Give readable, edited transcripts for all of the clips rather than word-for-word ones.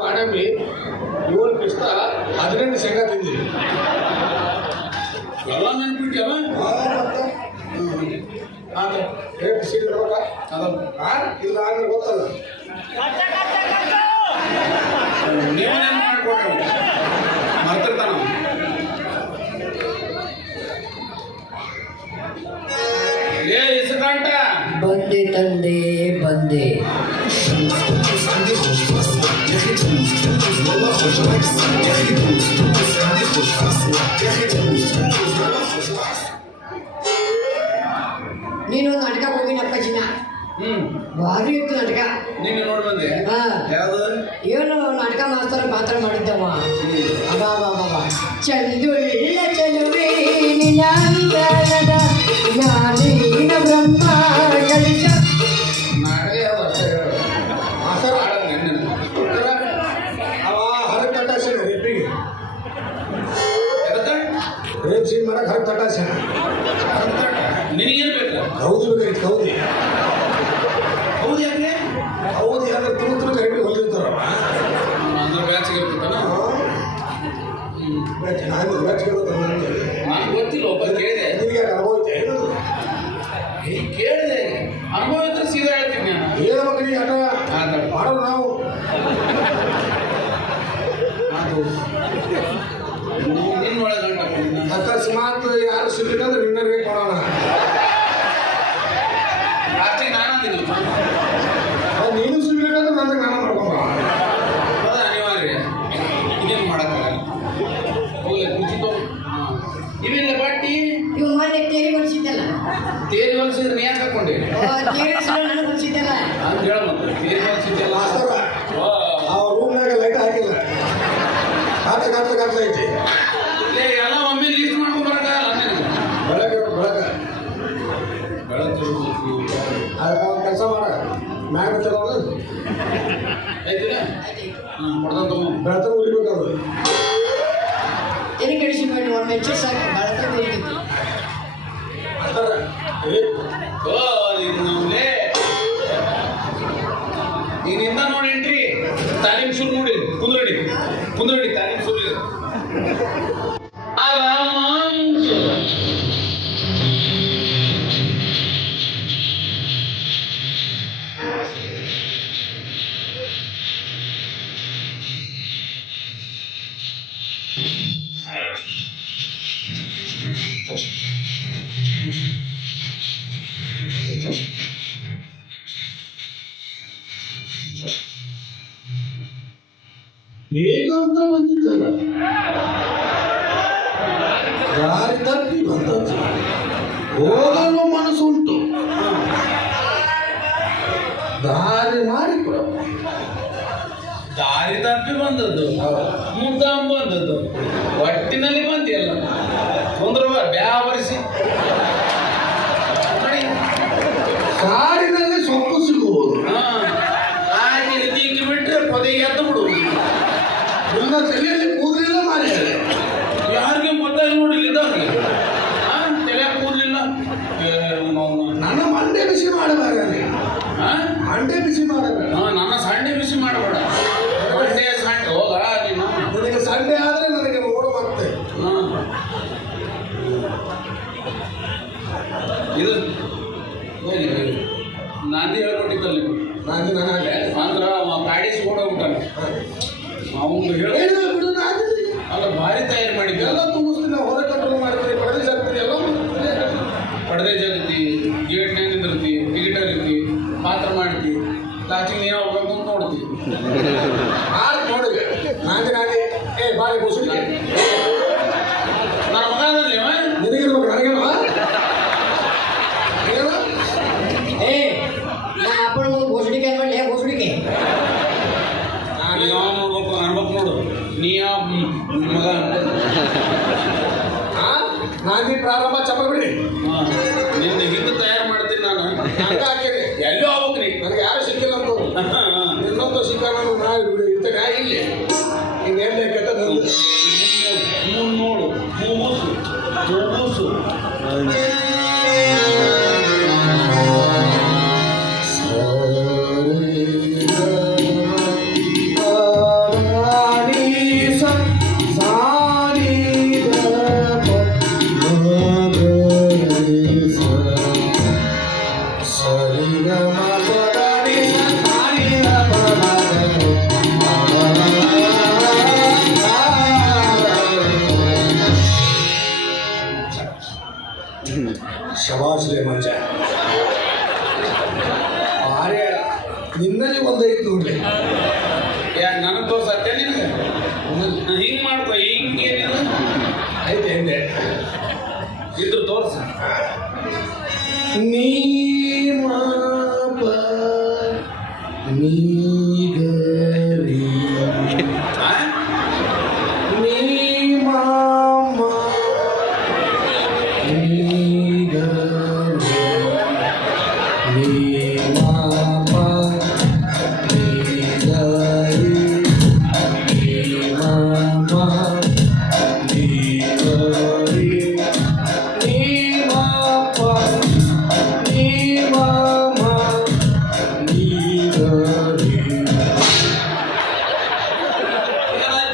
ವಾಡಂಬಿ 7 ಪಿಸ್ತ 18 ಶೇಂಗಾ ತಿಂದಿರಿ ಎಲ್ಲ ನೆನ್ಪಿಟ್ಯಲ್ಲ ಆತ ರೇಟ್ ಸಿಗ್ಬೇಕ ಅದಲ್ಲ ಇಲ್ಲ ಅಂದ್ರೆ ಗೊತ್ತಲ್ಲ ನೀವೇ ಮಾಡ್ಕೊಟ್ರು ಮರ್ತಿರ್ತಾನ ಏ ಇಸ್ಕಂಟ ಬಂದೆ ತಂದೆ ಬಂದೆ ನೀನು ನಾಟಕ ಹೋಗಿನಪ್ಪ ಜಿನ ಭಾರಿ ಇತ್ತು ನಾಟಕ ನೀನು ನೋಡಿ ಬಂದೆ ಯಾವುದು ಏನು ನಾಟಕ ಮಾಸ್ತರ ಪಾತ್ರ ಮಾಡಿದ್ದವ ಚಂದುಳ್ಳ ಚಲುವೆ ನಿನಾಂಗದ ಜ್ಞಾನೀನ ಬ್ರಹ್ಮ ಕಲಿಸ ನಾಟಕ ಯಾವ್ದು ಅಷ್ಟೇ ಮಾಸ್ತರ ಆಡೋದು ಅವ ಹರಕ್ ತಟಾಸೆ ರೇಪಿಗೆ ರೇಪ್ ಸೀನ್ ಮಾಡಕ್ಕೆ ಹರಕ್ ತಟಾಸೆ ನಿನಗೇನು ಬೇಕು ಹೌದು ಬೇಕಾಯ್ತು ಹೌದು ಹೌದು ಯಾಕೆ ಹೌದು ಯಾಕೆ ತುಳು ಕರೆಕ್ಟ್ ಹೊಲಿರ್ತಾರವ ಅಂದ್ರೆ ಬ್ಯಾಚಿಗೆ ಇರ್ತಾನ ನಾನು ಬ್ಯಾಚಿಗೆ ನಾನು ಗೊತ್ತಿಲ್ಲ ಒಬ್ಬ ಕೇಳಿದೆ ನಿನಗೆ ಅನುಭವ ಐತೆ ಏನದು ಕೇಳಿದೆ ಅನುಭವ ಇದ್ರೆ ಸೀದಾ ಹೇಳ್ತೀನಿ ನಾನು ಹೇಳ ಮಕ್ಕಳಿಗೆ ಆಟ ಮಾಡೋದು ನಾವು ನಿನ್ನೊಳಗೆ ಅಕಸ್ಮಾತ್ ಯಾರು ಸಿಗ್ಲಿಕ್ಕಂದ್ರೆ ವಿನ್ನರ್ಗೆ ಕೊಡೋಣ ಲಾಸ್ಟಿಗೆ ನಾನು ಅಂದಿಲ್ಲ ನೀನು ಸಿಗ್ಬೇಕಂದ್ರೆ ನನಗೆ ನಾನು ಮಾಡ್ಕೊಂಡ ಅದು ಅನಿವಾರ್ಯ ಇದೇನು ಮಾಡೋಕ್ಕಾಗಲ್ಲ ಹೋಗ್ಲಿ ಕುಚಿತು ಇವಿಲ್ಲ ಬಟ್ಟಿ ಇವು ಮೊನ್ನೆ ತೇರಿ ಹೊಲಿಸಿದ್ದಲ್ಲ ತೇರಿ ಹೊಲಿಸಿದ್ರೆ ನೀ ಯಾಕೆ ಹಾಕೊಂಡೆ ತೇರಿ ನನಗೆ ಹೊಲಿಸಿದ್ದಲ್ಲ ಅಂತ ಹೇಳ ಮತ್ತೆ ತೇರಿ ಹೊಲಿಸಿದ್ದೆಲ್ಲ ಆ ರೂಮ್ನಾಗ ಲೈಟ್ ಹಾಕಿಲ್ಲ ಕಾಟ್ಲ ಐತಿ ಎಲ್ಲ ಒಮ್ಮೆ ಲೀಸ್ಟ್ ಮಾಡ್ಕೊಂಡು ಬರೋಕ್ಕಾಗಲ್ಲ ಬೆಳಗ್ಗೆ ಅದಕ್ಕೆ ಒಂದು ಕೆಲಸ ಮಾಡ ಮ್ಯಾಗ ತಗೋದು ಐತಿಲ್ಲ ಕೊಡ್ದಂತ ಬೆಳತನ ಉರಿಬೇಕಾದ್ರು ತೆರಿಗೆ ಕೆಡಿಸಿಕೊಂಡು ಒಂದು ಮೆಚ್ಚು ಸಾಕು ಬೆಳತನ ಉರಿಬೇಕು ನೀನಿಂದ ನೋಡಿ ಎಂಟ್ರಿ ತಾಲೀಮ್ ಶುರು ನೋಡಿ ಕುಂದ್ರಡಿ ತಾಲೀಮ್ ಶುರು ಹೇಗಂತ ಬಂದಿದ್ದಲ್ಲ ದಾರಿ ತಪ್ಪಿ ಬಂದದ್ದು ಹೋಗಲು ಮನಸ್ಸುಂಟು ದಾರಿ ಮಾಡಿಕೊಡ ದಾರಿ ತಪ್ಪಿ ಬಂದದ್ದು ಮುದ್ದಾಂ ಬಂದದ್ದು ಒಟ್ಟಿನಲ್ಲಿ ಬಂದಿಯಲ್ಲ ಕುಂದ್ರವ ಬ್ಯಾವರಿಸಿ ಕಾಡಿನಲ್ಲಿ ಸೊಪ್ಪು ಸಿಗುವುದು ಹಾಗೆ ತಿಂಗಿ ಬಿಟ್ಟರೆ ಪೊದೆಗೆ ಎದ್ದು ಬಿಡುವುದು ನನ್ನ ತಲೆಯಲ್ಲಿ ಕೂದಲಿಲ್ಲ ಮಾರಿ ಯಾರಿಗೆ ಗೊತ್ತಾಗಿ ನೋಡಿಲ್ಲ ತಲೆ ಕೂದಲಿಲ್ಲ ನನ್ನ ಮಂಡೆ ಬಿಸಿ ಮಾಡಬೇಡ ಮಂಡೆ ಬಿಸಿ ಮಾಡಬೇಡ ನನ್ನ ಸಂಡೆ ಬಿಸಿ ಮಾಡಬೇಡ ಮಂಡೆ ಸಂಡೆ ಹೋಗ ನಿನಗೆ ಸಂಡೆ ಆದರೆ ನನಗೆ ನೋಡು ಬರುತ್ತೆ ಇದು ನಾಂದಿ ಹೇಳ್ಕೊಟ್ಟಿದ್ದಲ್ಲಿ ನಾಂದಿ ನನಗೆ ಅಂದ್ರೆ ಕಾಡಿಸ್ಕೊಂಡು ಹೋಗ್ಬಿಟ್ಟಾನೆ ಅವನು ಬಿಡು ಅಲ್ಲ ಭಾರಿ ತಯಾರು ಮಾಡಿದ್ವಿ ಎಲ್ಲ ತುಂಬಿಸ್ತೀನಿ ನಾವು ಹೊರ ಕಂಟ್ರೋಲ್ ಮಾಡ್ತೀವಿ ಪಡೆದೇ ಜಾಗ್ತೀವಿ ಎಲ್ಲ ಪಡೆದೇ ಜಾಗತಿ ಗೇಟ್ನಾಗ ನಿಂದಿರ್ತಿ ಟಿಕೆಟಲ್ಲಿ ಇರ್ತಿ ಪಾತ್ರ ಮಾಡ್ತಿ ಲಾಸ್ಟಿಗೆ ನೀನು ಹೋಗ್ಬೇಕು ಅಂತ ನೋಡ್ತಿ ನೋಡಿ ನಾಂದಿ ಏ ಬಾರಿ ಬುಸುಡಿಗೆ ನನ್ನ ಮಗನಲ್ಲಿ ನಿನಗಿರ್ಬೇಕು ನನಗೇನವ ಏ ನಾ ಅಪ್ಪನ ಮುಂದೆ ಬೋಸಡಿಕೆ ಅನ್ಬಳ್ಳಿ ಬೋಸಡಿಕೆ ನೋಡು ನೀ ಮಗ ನಾಂದಿ ಪ್ರಾರಂಭ ಚಪ್ಪಲ್ ಬಿಡಿ ನಿನ್ನ ಹಿಂದೆ ತಯಾರು ಮಾಡ್ತೀನಿ ನಾನು ಹಾಕಿರಿ ಎಲ್ಲೋ ಹೋಗ್ರಿ ನನಗೆ ಯಾರು ಸಿಕ್ಕಿಲ್ಲ ಅಂತ ಇನ್ನೊಂದು ಸಿಕ್ಕ ಇರ್ತೇನೆ ಇಲ್ಲಿ ಇನ್ನೇನು ಕೆಟ್ಟದ್ದು ನೋಡು ಮೂಸು ನನಗೆ ತೋರ್ಸತ್ತೆ ನಿನಗೆ ಹಿಂಗ್ ಮಾಡ್ಕೊ ಹಿಂಗೇನಿಲ್ಲ ಆಯ್ತು ಎಂದೆ ಇದ್ರ ತೋರ್ಸ ನೀ ಮಾಪ ನೀ ಗರಿ ಆ? ನೀ ಮಾಮ ನೀ ಗರಿ ನೀ ಮಾಪ ನೀ ಗರಿ ನೀ ಮಾಮ ನೀ ಗರಿ ನೀ ಮಾಪ ನೀ ಮಾಮ ನೀ ಗರಿ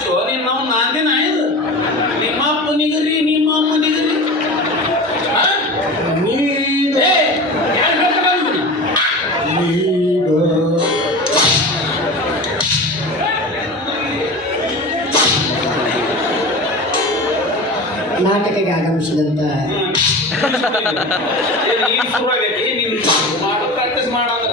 ಚೋ ನೀನ್ ನಾವು ನಾಂದಿನ ಇದು ನಿಮ್ಮ ಅಪ್ಪನಿಗರಿ ನಿಮ್ಮ ಅಮ್ಮನಿಗರಿ ನೀ ಏ ಯಾರು ಹೇಳ್ತಾರ ಅದನ್ನ? ನಾಟಕಕ್ಕೆ ಆಗಮಿಸಿದಂತ ಏನ್ ಈಗ ಶುರು ಆಗೈತಿ ನೀನ್ ಮಾಡು ಪ್ರಾಕ್ಟೀಸ್ ಮಾಡಾದ್ರ